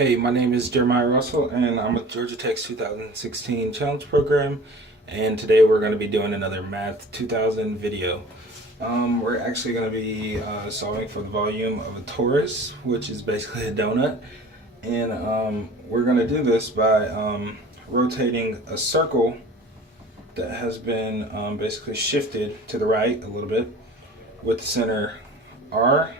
Hey, my name is Jeremiah Russell, and I'm with Georgia Tech's 2016 Challenge Program, and today we're going to be doing another Math 2000 video. We're actually going to be solving for the volume of a torus, which is basically a donut, and we're going to do this by rotating a circle that has been basically shifted to the right a little bit with the center R0,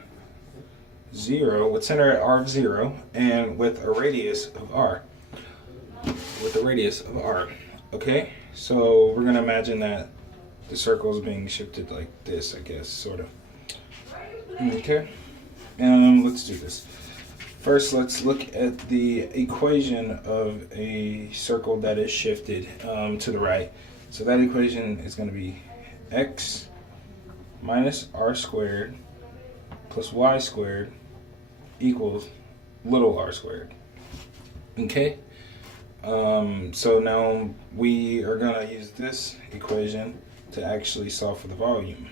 with center at R0, and with a radius of R. Okay, so we're gonna imagine that the circle is being shifted like this, I guess, sort of. Okay, let's do this. First, let's look at the equation of a circle that is shifted to the right. So that equation is going to be x minus r squared plus y squared equals little r squared. Okay, so now we are going to use this equation to actually solve for the volume.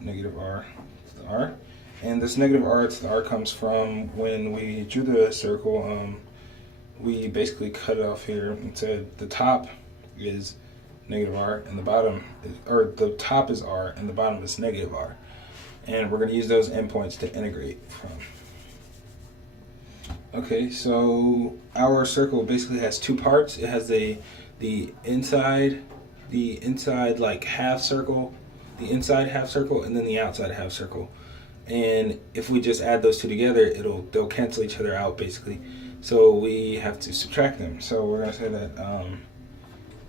Negative r to the r, and this negative r to the r comes from when we drew the circle. We basically cut it off here and said the top is negative r and the bottom is, or the top is r and the bottom is negative r. And we're going to use those endpoints to integrate from. Okay, so our circle basically has two parts. It has the inside like half circle, the inside half circle, and then the outside half circle. And if we just add those two together, they'll cancel each other out basically. So we have to subtract them. So we're going to say that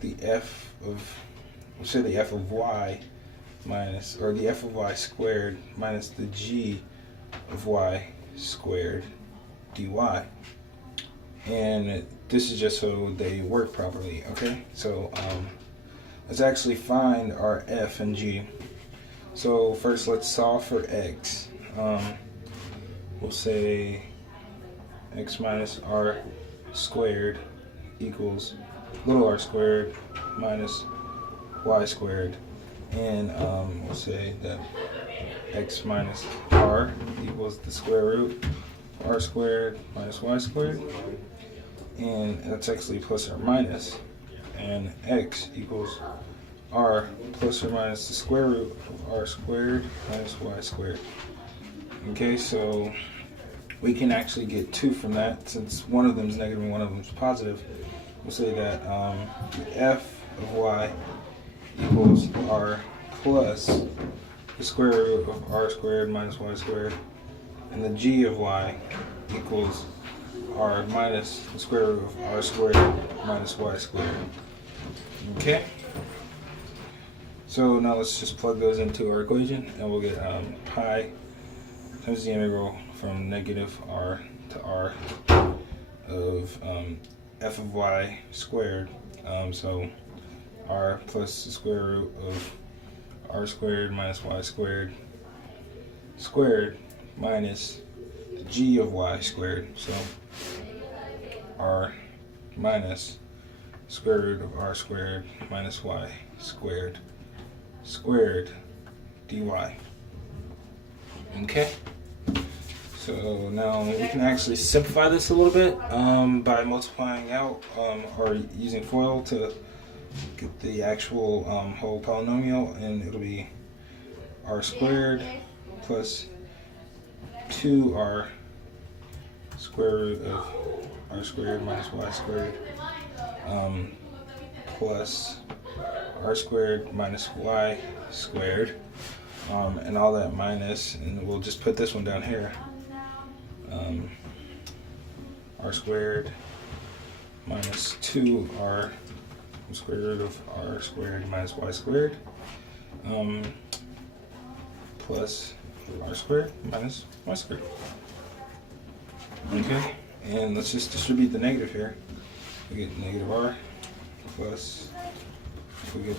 the f of y minus, or the f of y squared minus the g of y squared dy. And this is just so they work properly. Okay, so let's actually find our f and g. So first let's solve for x. We'll say x minus r squared equals little r squared minus y squared, and we'll say that x minus r equals the square root of r squared minus y squared, and that's actually plus or minus, and x equals r plus or minus the square root of r squared minus y squared. Okay, so we can actually get 2 from that, since one of them is negative and one of them is positive. We'll say that the f of y equals r plus the square root of r squared minus y squared, and the g of y equals r minus the square root of r squared minus y squared. Okay, so now let's just plug those into our equation, and we'll get pi times the integral from negative r to r of f of y squared, so r plus the square root of r squared minus y squared minus the g of y squared, so r minus square root of r squared minus y squared dy. Okay, so now we can actually simplify this a little bit by multiplying out or using FOIL to get the actual whole polynomial, and it'll be r squared plus 2r square root of r squared minus y squared plus r squared minus y squared, and all that minus, and we'll just put this one down here, r squared minus 2r square root of r squared minus y squared plus r squared minus y squared. Okay, and let's just distribute the negative here. We get negative r plus, we get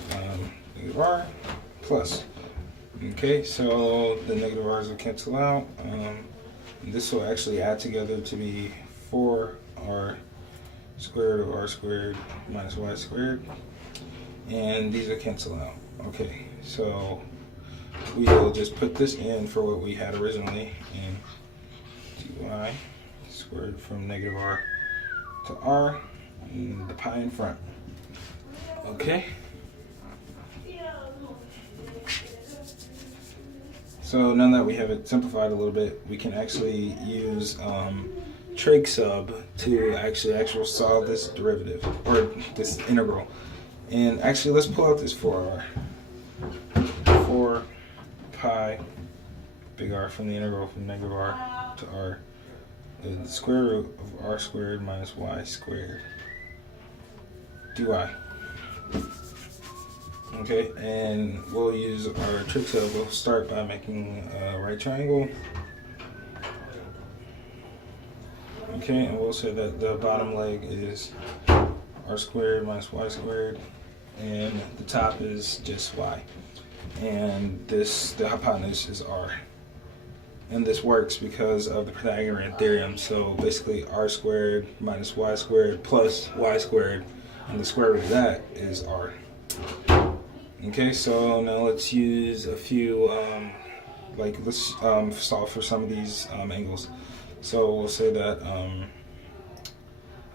negative r plus. Okay, so the negative r's will cancel out. This will actually add together to be 4r square root of r squared minus y squared, and these will cancel out. Okay, so we will just put this in for what we had originally, and dy squared from negative r to r, and the pi in front. Okay. So now that we have it simplified a little bit, we can actually use trig sub to actually solve this derivative, or this integral. And actually, let's pull out this 4r. 4 pi big R from the integral from negative r to r is the square root of r squared minus y squared dy. Okay, and we'll use our trig sub. We'll start by making a right triangle. Okay, and we'll say that the bottom leg is r squared minus y squared, and the top is just y. And the hypotenuse is r. And this works because of the Pythagorean theorem. So basically r squared minus y squared plus y squared, and the square root of that is r. Okay, so now let's use a few, let's solve for some of these angles. So we'll say that,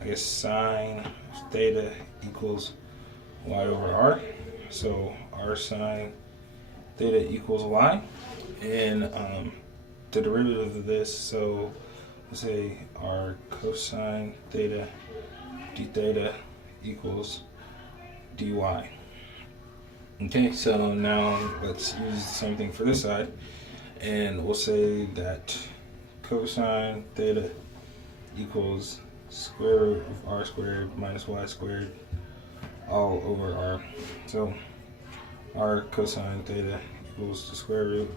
I guess sine theta equals y over r. So r sine theta equals y. And the derivative of this, so let's say r cosine theta d theta equals dy. Okay, so now let's use the same thing for this side, and we'll say that cosine theta equals square root of r squared minus y squared all over r. So r cosine theta equals the square root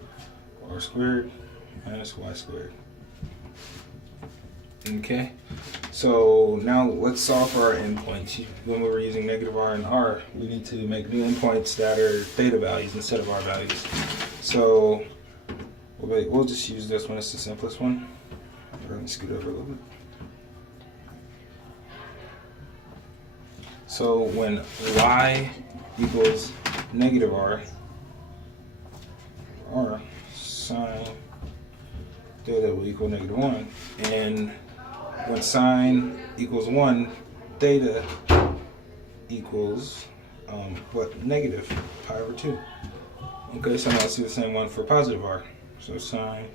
of r squared minus y squared. Okay, so now let's solve for our endpoints. When we were using negative r and r, we need to make new endpoints that are theta values instead of r values. So we'll just use this one. It's the simplest one. Let me scoot over a little bit. So when y equals negative r sine theta will equal negative 1, and when sine equals 1, theta equals negative pi over 2. Okay, so now let's do the same one for positive r. So sine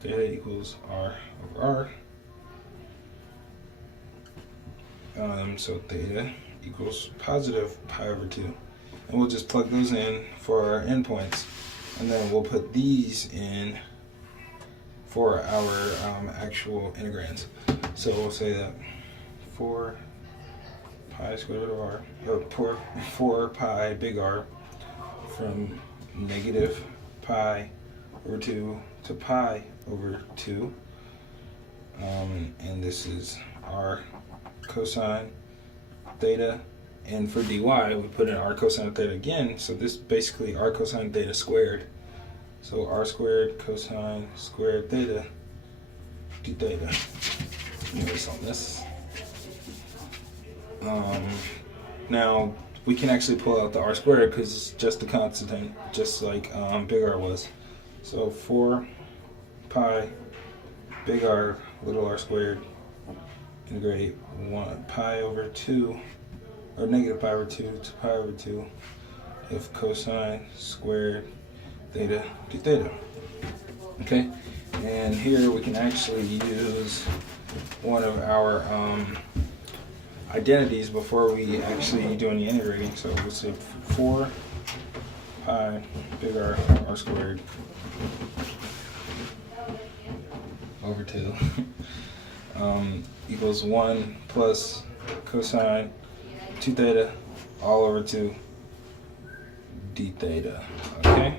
theta equals r over r. So theta equals positive pi over 2. And we'll just plug those in for our endpoints. And then we'll put these in for our actual integrands. So we'll say that 4 pi square root of r, or 4 pi big R from negative pi over 2 to pi over 2. And this is r cosine theta. And for dy, we put in r cosine theta again. So this basically r cosine theta squared. So r squared cosine squared theta d theta. Erase on this. Now we can actually pull out the r squared because it's just a constant, just like big R was. So 4 pi big R little r squared integrate 1 pi over 2, or negative pi over 2 to pi over 2 of cosine squared theta d theta. Okay, and here we can actually use one of our identities before we actually do any integrating. So we'll say 4 pi big R r squared over 2 equals 1 plus cosine 2 theta all over 2 d theta. Okay,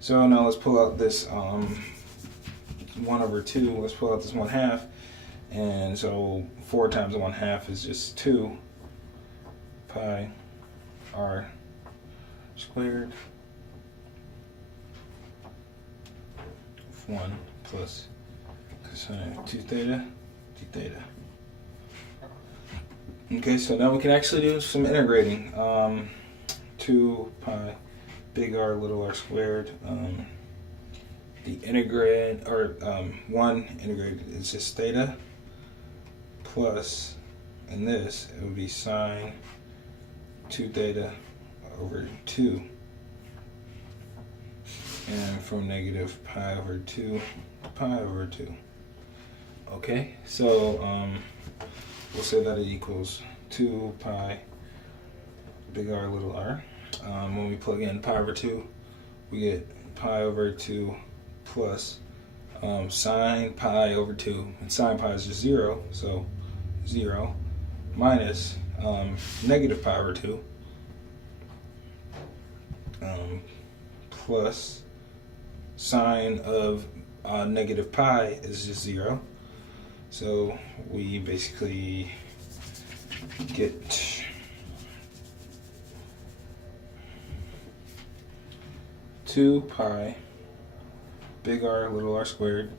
so now let's pull out this 1 over 2. Let's pull out this 1/2, and so 4 times 1/2 is just 2 pi r squared 1 plus cosine 2 theta d theta. Okay, so now we can actually do some integrating. 2 pi big R little r squared the integrand, or 1 integrated is just theta, plus, in this, it would be sine 2 theta over 2. And from negative pi over 2 to pi over 2. Okay, so we'll say that it equals 2 pi big R little r. When we plug in pi over 2, we get pi over 2 plus sine pi over 2. And sine pi is just 0, so 0 minus negative pi over 2 plus sine of negative pi is just 0. So we basically get 2 pi big R little r squared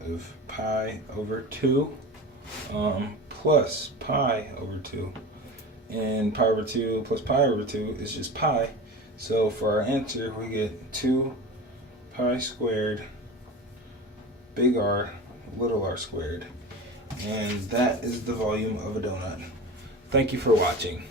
of pi over 2 plus pi over 2. And pi over 2 plus pi over 2 is just pi. So for our answer, we get 2 pi squared big R little r squared. And that is the volume of a donut. Thank you for watching.